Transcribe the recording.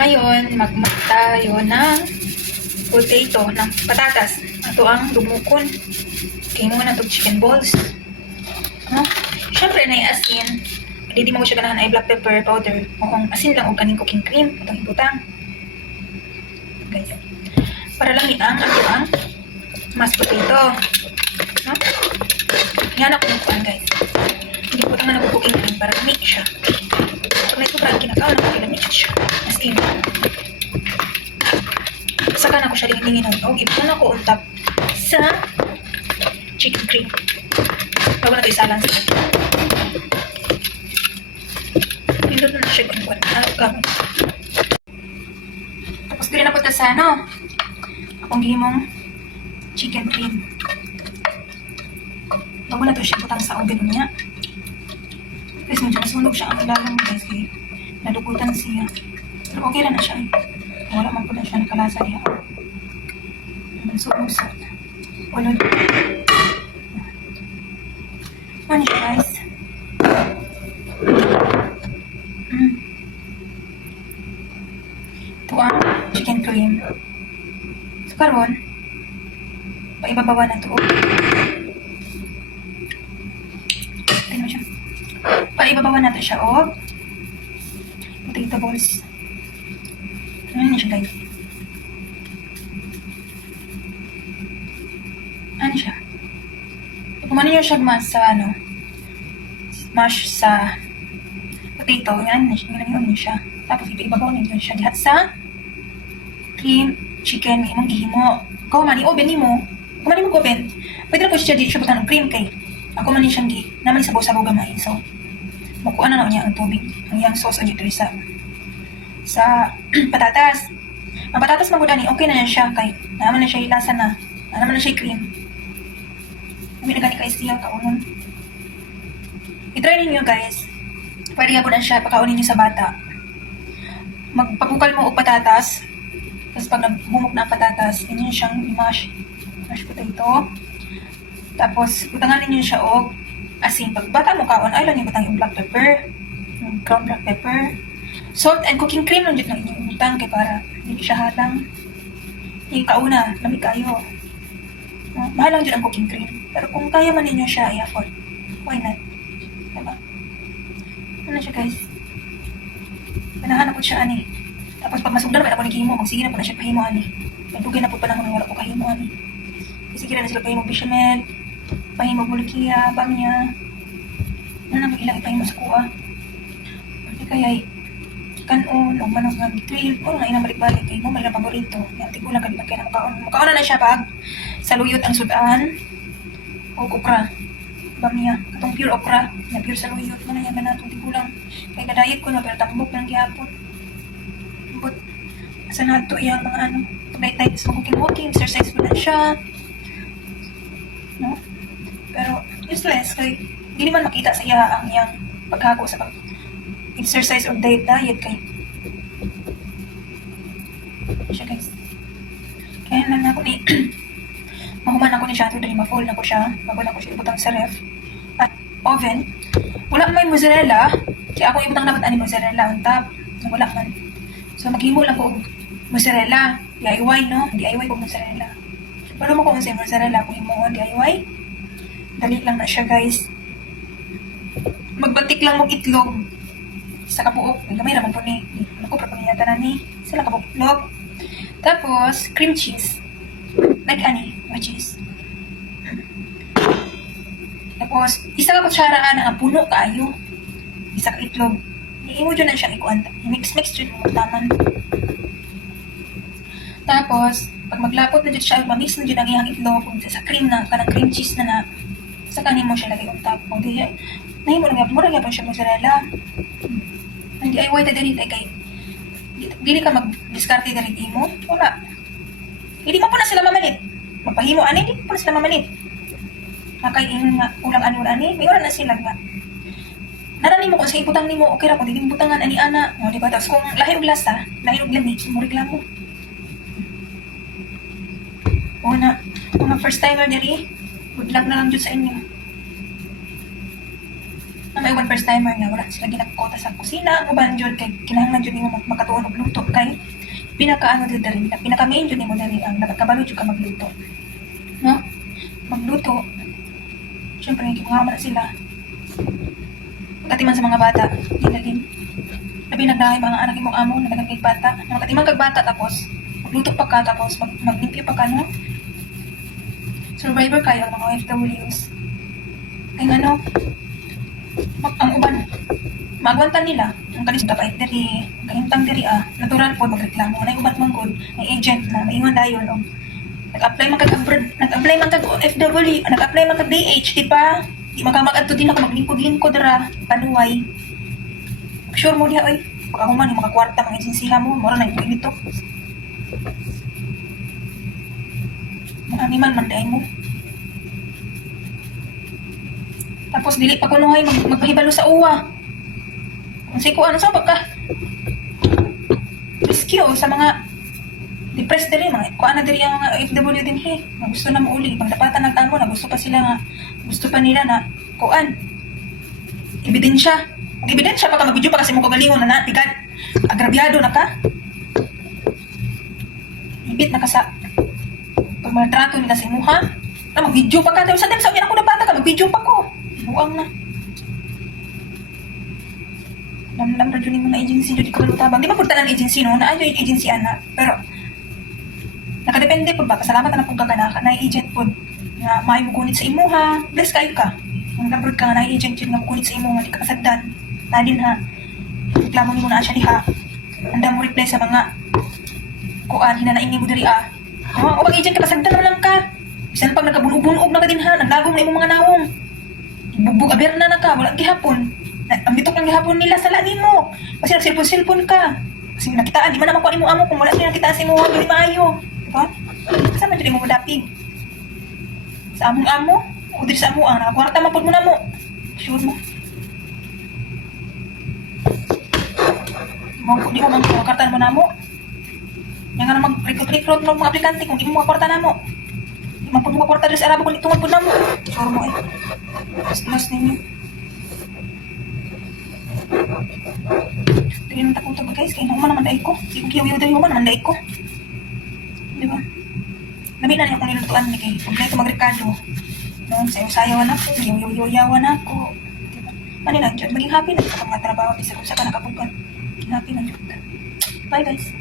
Ngayon, magmat tayo ng potato, ng patatas. Ito ang dumukon. Kaya mo na itong chicken balls. No? Siyempre, na asin. Hindi mo siya ganahan ay black pepper powder. Mukhang asin lang o kaning cooking cream. Itong ibutang. Guys. Para lang ang ito ang mashed potato. No? Yan ako yung kuhan, guys. Hindi po naman ako cooking cream para make siya. Pag na ito parang kinakaon ako ilamig siya. As in. Saka na ko siya dingin-dingin o ipo na ko untap sa chicken cream. Bago na ito isalan sa dito na siya kuhan. Gamon. Tapos din na po ito sa akong gihimong chicken cream. Bago na ito siya putang sa oven niya. Kasi medyo nasunog siya ang ilalim mo guys. Kaya nadukutan siya. Pero okay lang na siya eh. Wala man po na siya nakalasa niya. Nasunog-usap. Wala din. Ano siya guys? Ito ang chicken cream. So karon, paibabawa na ito. Tignan mo siya. Paibabawa natin siya o potato balls. Ano siya guys? Ano siya? Kung ano yung siya mash sa potato, yan yun siya. Tapos ibabaw na yun siya dihat sa cream, chicken, imong gihimo. Kung man i-oven mo, kung man mo oven, pwede na po siya di siya butan ng cream kay ako man siyang naman sabaw-sabaw gamay. So, makuha na niya ang tubig. Ang iyang sauce dito sa patatas. Ang patatas maganda ni okay na siya kay naman na siya ilasa na. Naman na siya cream. Hindi na gani kay siya kaunon. I-try ninyo guys. Pwede po na siya pakaunin niyo sa bata. Magpapukal mo og patatas. Tapos pag nagbumok na ang patatas, inyo siyang i-mash potato. Tapos butangan ninyo siya og asin. Pag bata mo kaon, ay lang yung butang yung black pepper, yung ground black pepper, salt and cooking cream lang dito inyong butang kay para hindi siya halang. Yung kauna, lamig kayo. Mahal lang dyan ang cooking cream. Pero kung kaya man ninyo siya i-afford, why not? Diba? Ano siya guys? Panahanap po siya ani. Tapos pag masugdan naman ako naghihimo, magsige na po na siya pahimo ani. Pagdugay na po panahon ng wala po kahimo ani. Sige na sila pahimo bechamel, pahimo bulkiya, bamya. Ano na ilang ipahimo sa kuha. Pwede kaya kanon o manong grill o nga inang balik-balik kay mo may paborito. Yan tigulang kadi kaya makaon na siya pag saluyot ang sudan o okra. Bamya, katong pure okra, na pure saluyot mo na yan na natong tigulang. Kaya ka-diet ko na pero tambok lang gihapon. But asa na ito yung mga pag-night sa walking, exercise mo na siya. No? Pero useless kay hindi naman makita sa iya ang iyang paghako sa pag-exercise or diet kay siya guys. Kaya lang ako ni mahuman ako ni siya to dali ma-fold na ko siya bago na ko siya ibutang sa ref at oven. Wala may mozzarella kaya ako ibutang dapat ani mozzarella on top wala man. So maghimo lang ko mozzarella DIY no? DIY ko mozzarella. Pero mo kung sa mozzarella kung imo DIY dali lang na siya guys. Magbatik lang mong itlog sa kabuok. Gamay naman po ni ano ko prapangiyata na ni sila kabuok itlog. Tapos cream cheese like ani cheese. Tapos isa ka kutsaraan ang puno kaayo. Isa ka itlog. Iimo dyan na siya ikuan. I-mix dyan mo taman. Tapos pag maglapot na dyan siya, mamix na dyan ang iyang itlog sa cream na, kanang cream cheese na sa kanin mo siya lagay on top. Kung di nahimo lang yapon, murag yapon siya mozzarella. Hindi ay white na din kay dili ka mag-discarte na rin imo. Wala. Hindi mo po na sila mamalit. Magpahimo ani, hindi po na sila mamalit. Nakain nga, ulang ani, may oras na sila nga. Narani mo kung sa ibutang ni mo, okay ra kung hindi mo butangan ani ana. O, diba? Tapos kung lahi og lasa, lahi og lami, mo reklamo. Una, mga first timer diri, good luck na lang dyan sa inyo. Ang kay one first timer nga wala sila ginakota sa kusina, ang uban jud kay kinahanglan jud nimo makatuon og luto kay pinaka dito diri, pinaka main jud nimo diri ang nakakabalo jud ka magluto. No? Magluto. Syempre gimangaman na sila. Pagkatiman sa mga bata, din. Labi nagdahay mga anak imong amo, nagdagang kay bata. Nakatiman kag bata tapos magluto pa ka tapos maglimpyo pa ka no. Survivor kayo ang mga OFWs. Kay ano, ang uban, magwantan nila, ang kalis dapat diri, kahintang diri natural po magreklamo. Na uban man good, may agent na, maingon dayon, nag-apply man kag abroad, nag-apply man kag OFW, nag-apply man kag DH, di ba? Di makamag-adto din ako, maglingkod-lingkod ra, panuway. Sure mo diha, oy, pagkahuman, yung mga kwarta, mga agensiha mo, mura na yung ito. Maaniman man dahin mo. Tapos dili pa kuno ay magpahibalo sa uwa. Kung siko ano sa pagka rescue sa mga depressed diri mga kuan na diri ang mga OFW din he. Na gusto na mauli pagdapatan nagtamo na gusto pa sila nga gusto pa nila na kuan. Ebidensya. Kung ebidensya pa ka mag-video pa kasi mo kagalingon na natigan. Agrabyado na ka. Ibit na ka sa pag maltrato nila sa imuha. Na mag-video pa ka. Tapos sa sabi ako na bata ka mag-video pa ko. Buang na. Lam radyo mo na agency jud ka malutabang. Di ba purtanan agency no? Naayo yung agency ana. Pero nakadepende po ba? Pasalamat na pong kaganaka na agent po na may mukunit sa imuha. Bless kayo ka. Kung nabrod ka na agent yun nga mukunit sa imuha di ka kasagdan. Na din ha. Reklamo ni mo na siya diha. Anda mo reply sa mga kuan hinanaing mo diri o pag agent ka pasagdan naman lang ka. Bisan pag nagkabunog-bunog na ka din ha. Nagdagom na imong mga naong. Bubug aberna na ka, wala gihapon. Ang bitok ng gihapon nila sa lani mo. Kasi nagsilpon-silpon ka. Kasi nakitaan, di man naman kuha ni mo amo kung wala siya nakitaan sa imo, hindi maayo. Diba? Kasama dyan mo madapig. Sa among amo, o dito sa amo, nakakwarta mapod mo na mo. Sure mo. Di mo man karta mo na mo. Yan nga na mag-recruit ng mga aplikante kung di mo makakwarta na mo. Di man po mo makakwarta dito sa Arabo kung itungod po na mo. Sure mo eh. Mas ninyo. Dali nang takong tabi guys. Kaya naman naman daig ko. Sige kiyaw-yaw dali naman naman daig ko. Diba? Labi na niya kung nilutuan ni kay. Huwag na ito magrekado. Noon, sayaw-sayawan ako. Yaw-yaw-yawan ako. Diba? Manila, maging happy na ito mga trabaho. Isa kung sa ka nakapugan. Happy na ito. Bye guys.